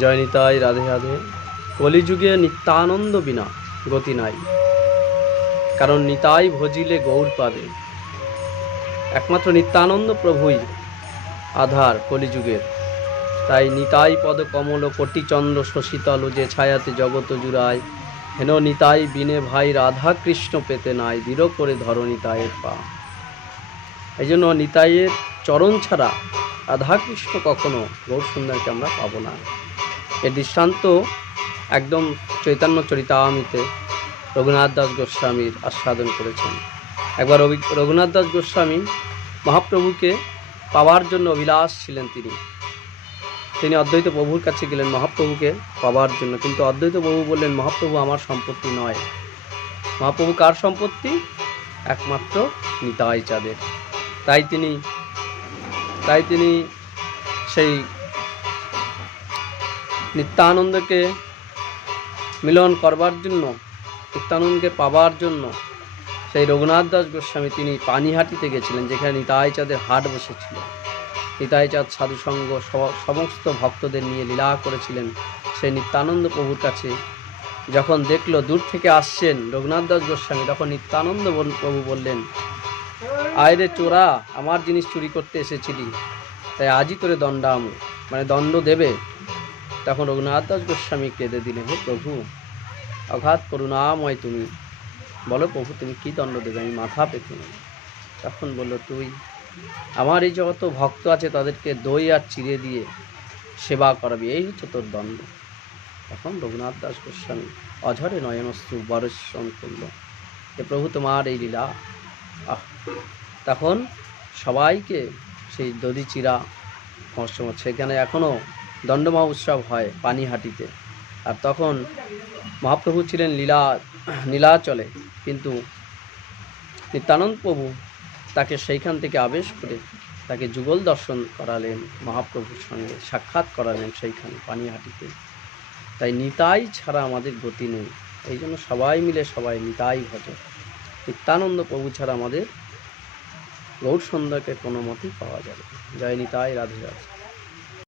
জয় নিতাই, রাধে রাধে। কলিযুগে নিত্যানন্দ বিনা গতি নাই, কারণ নিতাই ভজিলে গৌর পাবে। একমাত্র নিত্যানন্দ প্রভুই আধার কলিযুগের। তাই নিতাই পদ কমল কোটি চন্দ্র শশীতল, যে ছায়াতে জগত জুড়ায়। হেন নিতাই বিনে ভাই রাধা কৃষ্ণ পেতে নাই, দৃঢ় করে ধর নিতাইয়ের পা। এই জন্য নিতাইয়ের চরণ ছাড়া রাধা কৃষ্ণ কখনো গৌর সুন্দরকে আমরা পাবো না। এর দৃষ্টান্ত একদম চৈতন্য চরিতামৃতে রঘুনাথ দাস গোস্বামীর আস্বাদন করেছেন। একবার রঘুনাথ দাস গোস্বামী মহাপ্রভুকে পাওয়ার জন্য অভিলাষ ছিলেন। তিনি অদ্বৈত প্রভুর কাছে গেলেন মহাপ্রভুকে পাওয়ার জন্য, কিন্তু অদ্বৈত প্রভু বললেন, মহাপ্রভু আমার সম্পত্তি নয়। মহাপ্রভু কার সম্পত্তি? একমাত্র নিতাই চাঁদের। তাই তিনি সেই নিত্যানন্দকে মিলন করবার জন্য, নিত্যানন্দকে পাবার জন্য সেই রঘুনাথ দাস গোস্বামী তিনি পানিহাটিতে গেছিলেন, যেখানে নিতাই চাঁদের হাট বসেছিল। নিতাই চাঁদ সাধুসঙ্গ সমস্ত ভক্তদের নিয়ে লীলা করেছিলেন। সেই নিত্যানন্দ প্রভুর কাছে যখন দেখলো দূর থেকে আসছেন রঘুনাথ দাস গোস্বামী, তখন নিত্যানন্দ প্রভু বললেন, আয় রে চোরা, আমার জিনিস চুরি করতে এসেছিলি, তাই আজই তোরে দণ্ড দেবে। তখন রঘুনাথ দাস গোস্বামী কেঁদে দিলেন, হে প্রভু, অগাধ করুণাময় তুমি, বলো প্রভু তুমি কি দণ্ড দেবে, আমি মাথা পেতে নেই। তখন বলল, তুই আমার এই যত ভক্ত আছে তাদেরকে দই আর চিড়ে দিয়ে সেবা করাবি, এই হচ্ছে তোর দণ্ড। তখন রঘুনাথ দাস গোস্বামী অঝরে নয়নশ্রু বর্ষণ করল, হে প্রভু তোমার এই লীলা। তখন সবাইকে সেই দধি চিরা সেখানে এখনও দণ্ডমহা উৎসব হয় পানিহাটিতে। আর তখন মহাপ্রভু ছিলেন নীলাচলে, কিন্তু নিত্যানন্দ প্রভু তাকে সেইখান থেকে আবেশ করে তাকে যুগল দর্শন করালেন, মহাপ্রভুর সঙ্গে সাক্ষাৎ করালেন সেইখানে পানিহাটিতে। তাই নিতাই ছাড়া আমাদের গতি নেই। এই জন্য সবাই মিলে সবাই নিতাই ভজন। নিত্যানন্দ প্রভু ছাড়া আমাদের গৌর সুন্দরকে কোনো মতেই পাওয়া যাবে। জয় নিতাই, রাধে রাধে।